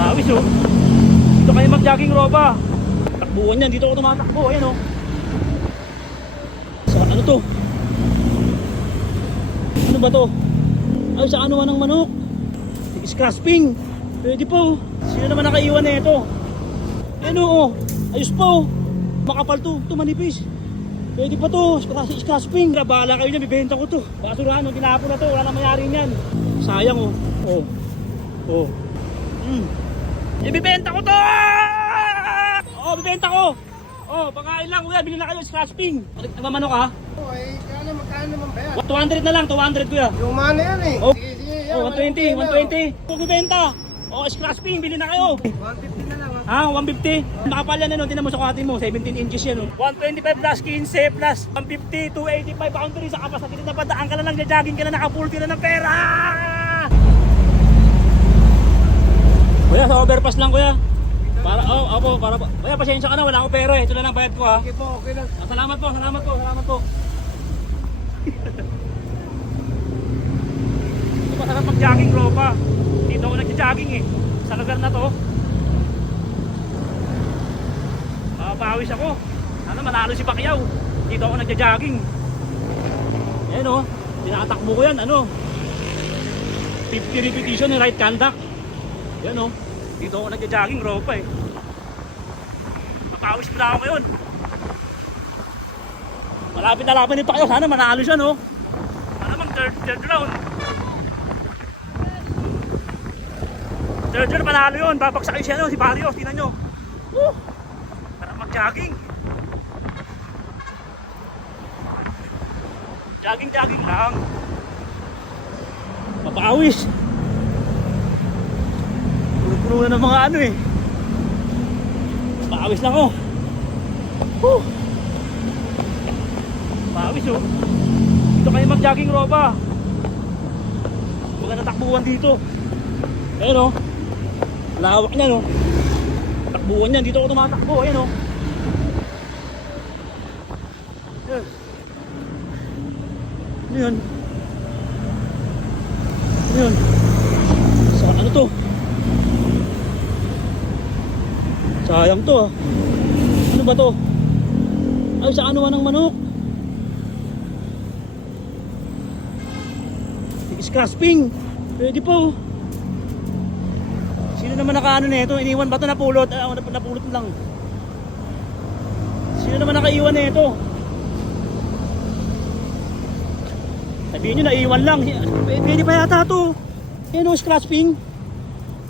Pawis oh. Dito kayo mag-jogging roba. Takbuhan yan, dito ako tumatakbo. Ayan oh. Sa ano to? Ano ba to? Ay, sa ano ng manok? Scrasping. Pwede po. Sino naman nakaiwan na ito? Ayan oh. Ayos po. Makapal to. Ito manipis. Pwede pa to. Scrasping. Bahala kayo niya. Bibenta ko to. Basurahan. Tinapon na to. Wala na mayari niyan. Sayang oh. Oh. Oh. Ibibenta ko to! Oh, bibenta ko! Oh, pagkain lang kuya, bilhin na kayo scrasping. Nagmamano ka? Oh, eh, kaya magkano naman ba yan? 200 na lang, 200 kuya. Yung mana yan eh. Oh, Sige, sige. oh 120, 120. Kung bibenta. Oh, scrasping, bilhin na kayo. 150 na lang ha. Ha, 150. Makapal yan ano, tinan mo sa kuhatin mo, 17 inches yan oh. 125 plus 15 plus 150, 285 boundary sa kapas. Sa padaan ka na lang, jogging ka na, naka-full ka na ng pera. Kuya, sa overpass lang kuya. Para kuya, pasensya ka na, wala akong pera eh. Ito na lang bayad ko ha. Okay po, okay lang. Salamat po, salamat po, salamat po. Ito masarap mag-jogging ropa. Dito ako nag-jogging eh. Sa lugar na to. Pawis ako. Sana manalo si Pacquiao. Dito ako nag-jogging. Ayan o, tinatakbo ko yan, ano. 50 repetition yung right contact. Yan o, dito ako nag-jogging ropa eh. Papawis mo na ako ngayon. Malapit na laban ni Pacquiao, sana manalo siya no. Sana mag third round. Third round panalo yun, babagsakin siya no, si Barrios, tingnan nyo. Para mag-jogging. Jogging lang. Papawis. Puno na ng mga ano eh. Papawis lang oh. Pawis oh. Dito kayo mag-jogging roba. Huwag na takbuhan dito. Ayan oh. Lawak niyan oh. Takbuhan yan. Dito ako tumatakbo. Ayan oh. Ano yun? Ano yun? Sa ano to? Sayang to ah. Ano ba to? Ay, sa ano ng manok? Scrasping. Pwede po. Sino naman nakaano nito? Iniwan ba ito? Napulot? Napulot lang. Sino naman nakaiwan nito? Sabihin nyo, naiwan lang. Pwede pa yata ito. Yan o, scrasping.